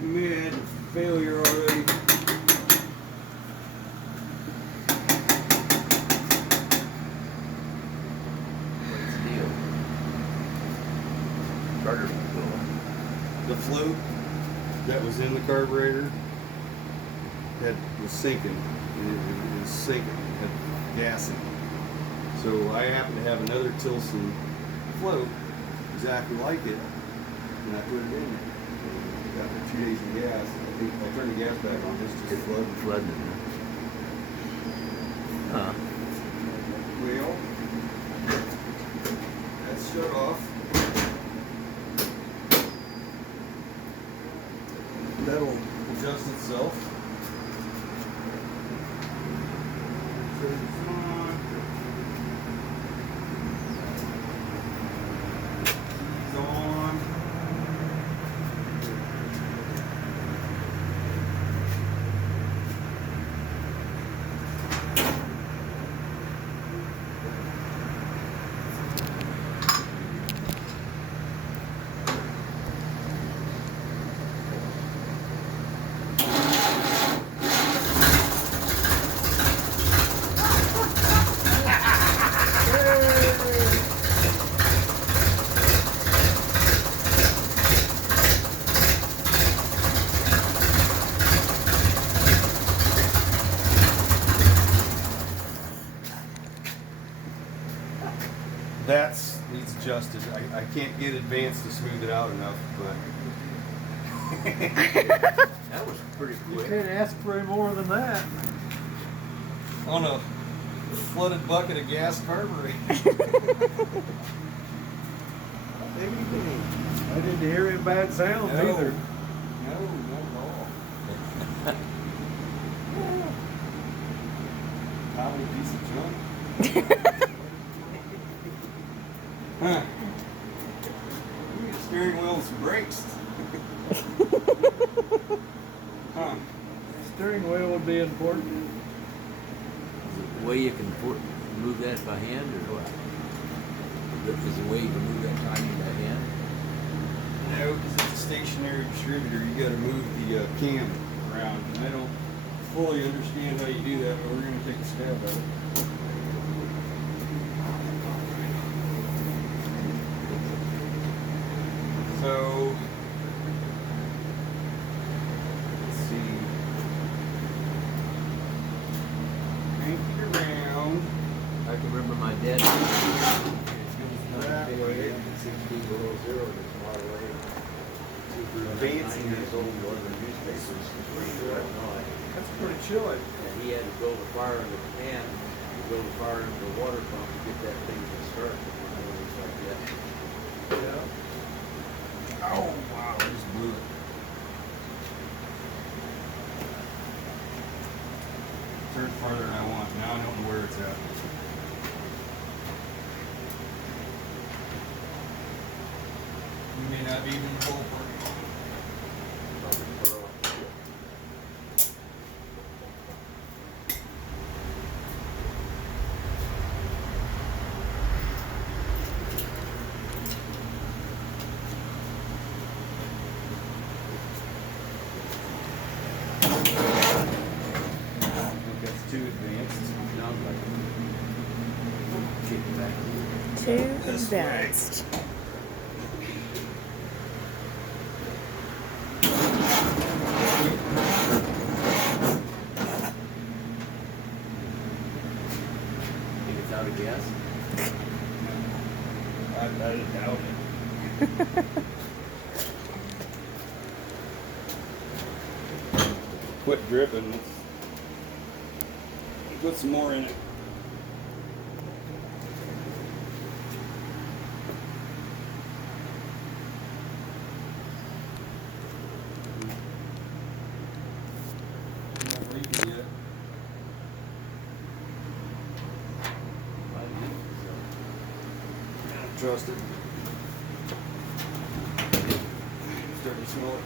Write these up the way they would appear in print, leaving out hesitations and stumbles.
mid failure already. What's the deal? Starter fluid. The float that was in the carburetor was sinking, and it was sinking, it had gas in it. So I happened to have another Tilson float exactly like it, and I put it in there. Got 2 days of gas. I think I turned the gas back on, it's just Flooding in there. Huh. Well, that's shut off. That'll adjust itself. So it's on. It's on. That needs adjusted. I can't get advanced to smooth it out enough, but That was pretty You quick. can't ask for any more than that. on a flooded bucket of gas carburetor. I didn't hear any bad sounds No. either. No, not at all. Probably a piece of junk. Huh. We need a steering wheel and some brakes. Huh. Steering wheel would be important. Is it the way you can move that by hand or what? Is there a way you can move that timing by hand? No, because it's a stationary distributor. You got to move the cam around. And I don't fully understand how you do that, but we're going to take a stab at it. So, let's see. Crank it around. I can remember my dad. That way. Fancy. Years old, one of the newspapers. That's pretty chilly. And he had to build a fire under the can, build a fire under the water pump to get that thing to start. Like that. Oh, wow. I just blew it. Turned farther than I want. Now I don't know where it's at. You may not be even in the ballpark. That's too advanced. Sounds like Get back. Too This advanced. Think it's out of gas? I doubt it. Quit dripping. Let's put some more in it. Not leaking yet. Trust it. Starting to smell it.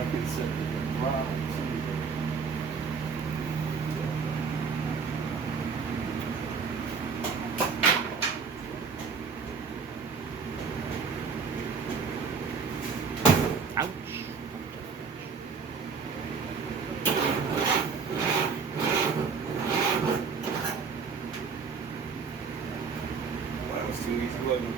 I could set the throttle too. Ouch. That was too easy, wasn't it?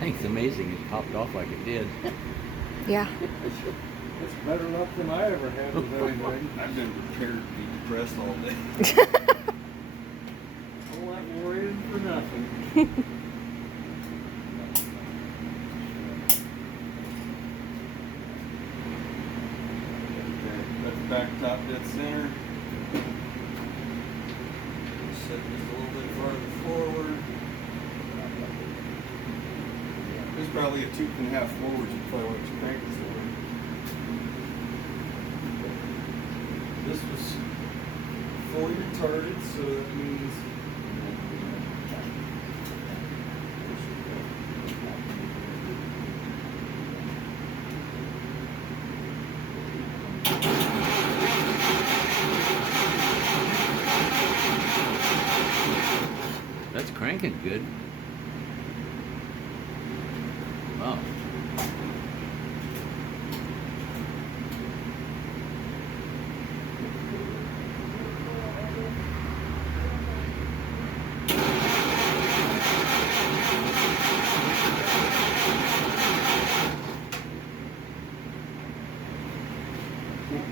I think it's amazing it popped off like it did. Yeah. It's better luck than I ever had with anything. I've been prepared to be depressed all day. All that worrying for nothing. Okay, that's back top dead center. Set just a little bit farther forward. There's probably a 2.5 forwards. You probably want to crank this over. This was fully retarded, so that means That's cranking good. Wow.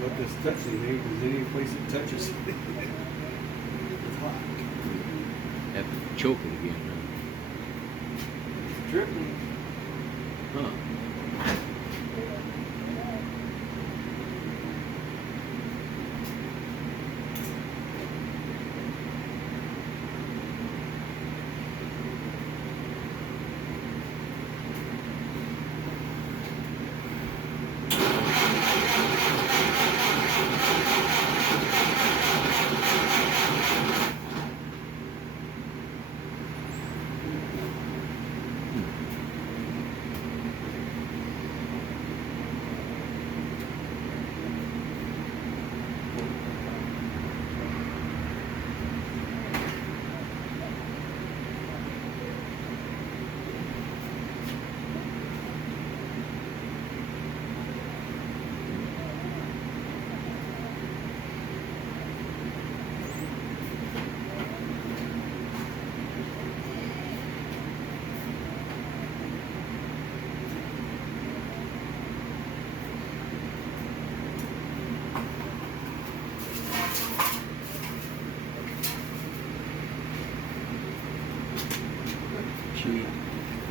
what this touching means is any place it touches. It's hot. Have to choke it again, It's dripping. huh? Huh.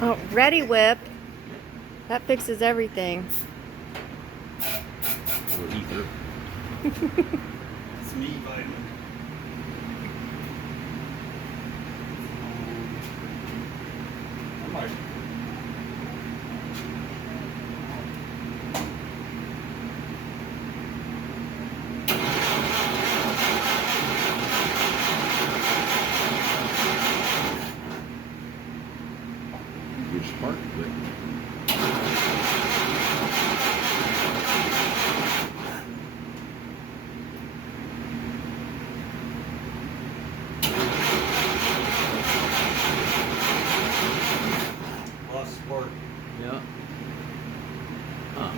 Oh, Ready Whip. That fixes everything. Or ether. It's me vitamin. I might. Your spark quit. Lost spark. Yeah. Huh.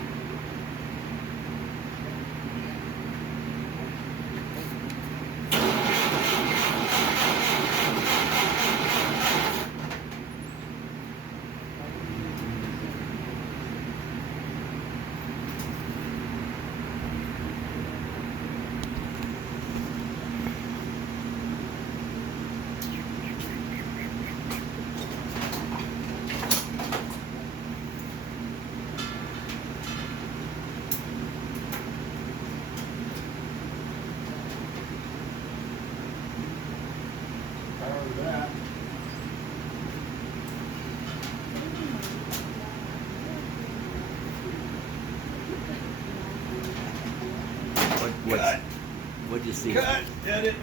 Power that. Cut. What'd you see? Cut. Edit.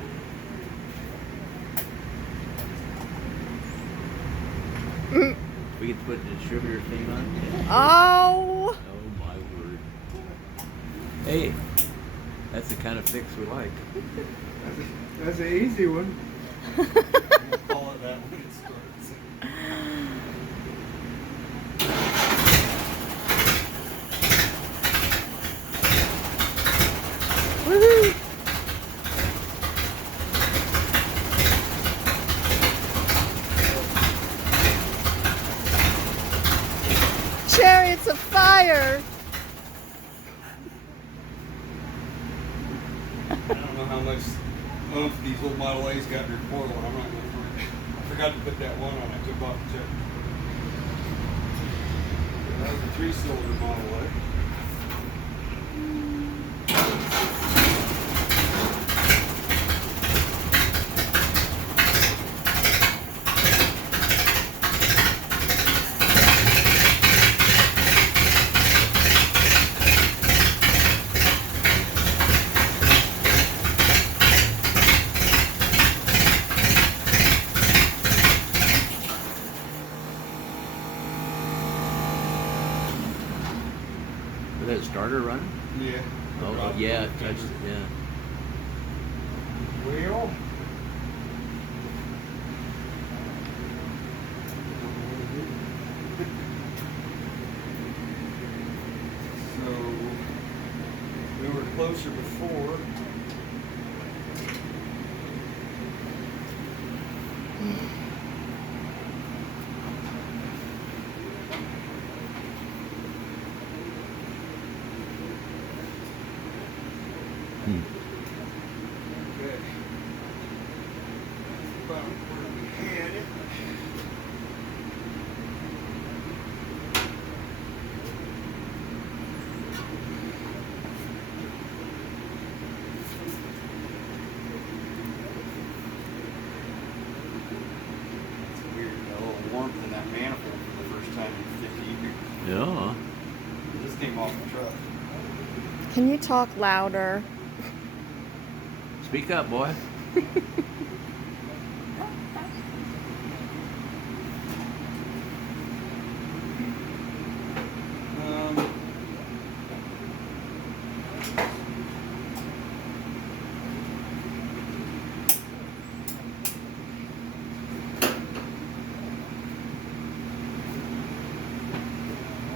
We could put the distributor thing on? Oh! Oh my word. Hey, that's the kind of fix we like. That's an easy one. We'll call it that when it starts. Woohoo! Chariots of fire! I don't know how much oomph these old Model A's got in their coil. I'm not going to. I forgot to put that one on. I took off the check. That was a 3-cylinder Model A. Did that starter run? Yeah. Oh, yeah, it touched it, yeah. Wheel. So we were closer before. Hmm. Okay. About where we had it. It's weird, a little warmth in that manifold for the first time in 50 years. Yeah. This came off the truck. Can you talk louder? Speak up, boy. Um,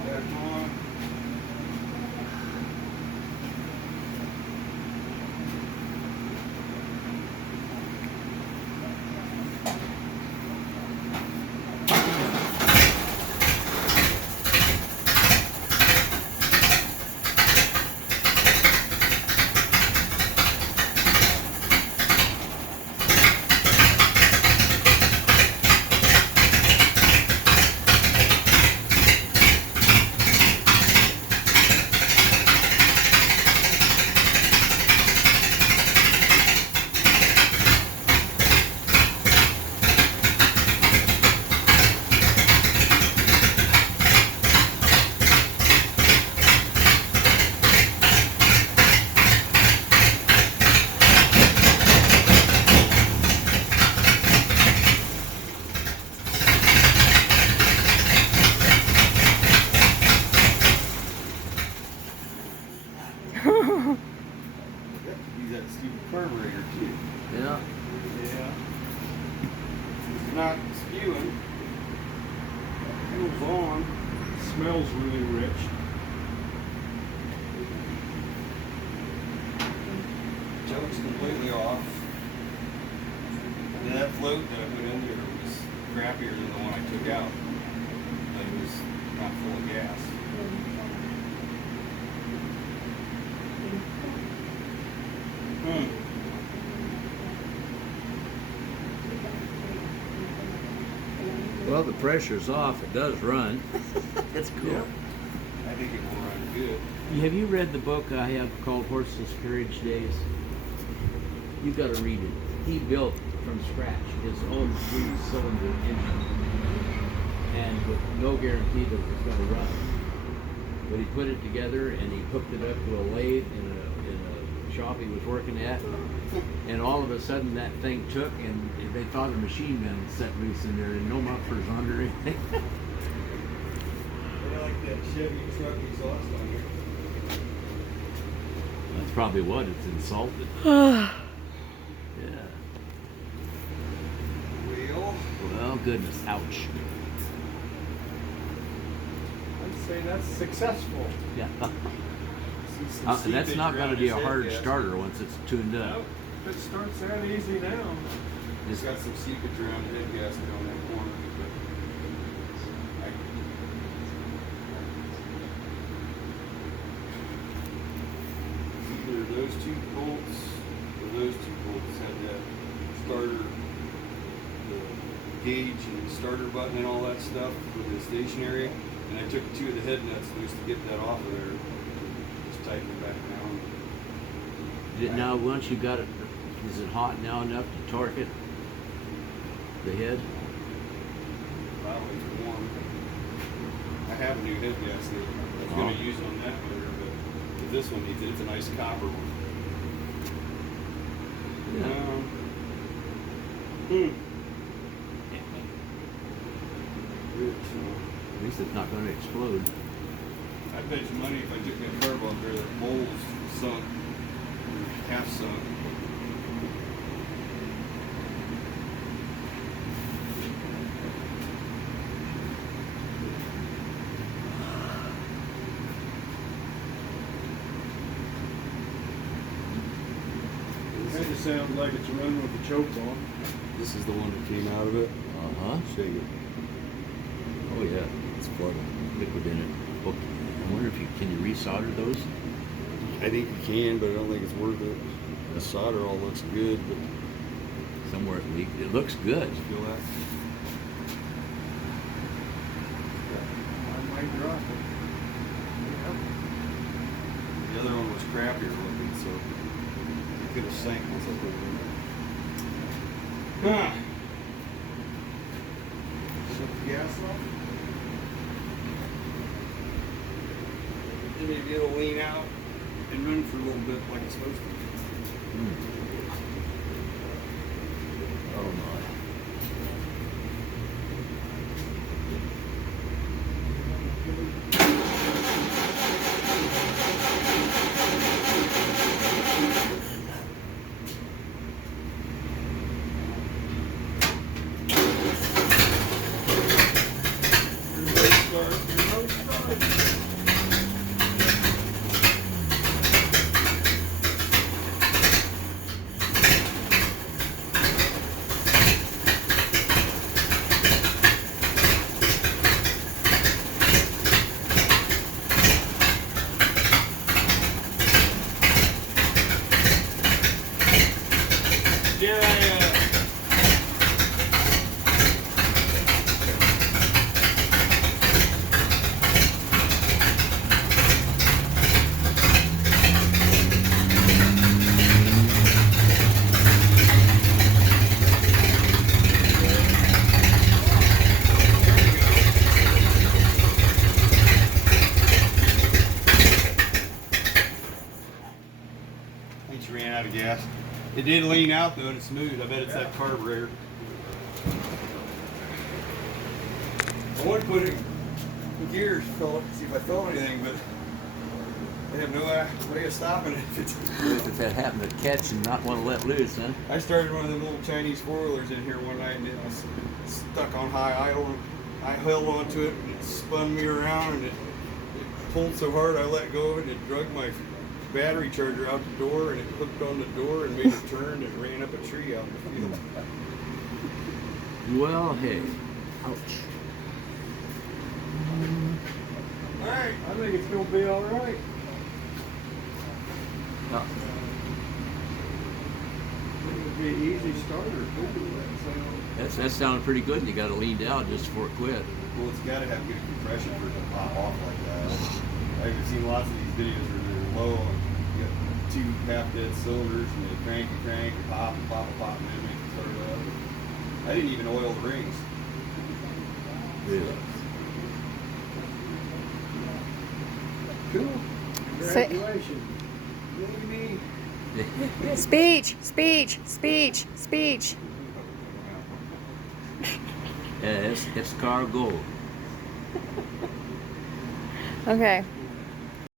back on. smells really rich. Choke's completely off. And that float that I put in there was crappier than the one I took out. But it was not full of gas. Well, the pressure's off. It does run. That's cool. Yeah. I think it will run good. Have you read the book I have called Horseless Carriage Days? You got to read it. He built from scratch his own 3-cylinder engine, and with no guarantee that it was going to run. But he put it together and he hooked it up to a lathe in a shop he was working at, and all of a sudden that thing took, and they thought a machine gun set loose in there, and no mufflers under anything. I like that Chevy truck exhaust on here. That's probably what it's insulted. Yeah. Wheel. Well, goodness, ouch. I'd say that's successful. Yeah. Some That's seepage not going to around be his a head hard gasket. starter once it's tuned up. Nope. It starts that easy now. It's got some seepage around the head gasket on that corner. But either those two bolts or those two bolts had that starter, the gauge and starter button and all that stuff for the stationary. And I took 2 of the head nuts loose to get that off of there. Just tighten it back down. Now, once you got it, is it hot now enough to torque it? The head? Probably warm. I have a new head gasket. I was going to use it on that motor, but if this one needs it, it's a nice copper one. At least it's not going to explode. I'd bet you money if I took that turbo up there, that mold's sunk, half sunk. That just sounds like it's running with the choke on. This is the one that came out of it. Uh-huh. Show you. Oh, yeah. It's flooded. Liquid in it. Okay. I wonder if you can resolder those? I think you can, but I don't think it's worth it. The solder all looks good, but Somewhere it leaked. It looks good. you feel that? I might drop it. The other one was crappier looking, so it could have sank once I put it in there. Shut the gas off. And maybe it'll lean out and run for a little bit like it's supposed to. Oh, my. I think she ran out of gas. It did lean out though, and it's smooth. I bet it's that carburetor. I would put it in gears, see if I felt anything, but I have no way of stopping it. If that happened to catch and not want to let loose, huh? I started one of them little Chinese four-wheelers in here one night, and it was stuck on high idle. I held onto it and it spun me around and it pulled so hard I let go of it and it dragged my battery charger out the door and it hooked on the door and made it turn and ran up a tree out in the field. Well, hey. Ouch. Alright. I think it's gonna be all right. Now, It'll be an easy starter too. that sounded pretty good. You got it leaned out just before it quit. Well, it's got to have good compression for it to pop off like that. I've seen lots of these videos where they're low and you got two half-dead cylinders and they crank and pop and pop and pop and then make it start up. I didn't even oil the rings. Yeah. Cool. Say- Congratulations. Yay me. Speech, speech, speech, speech. Yeah, it's car gold. Okay.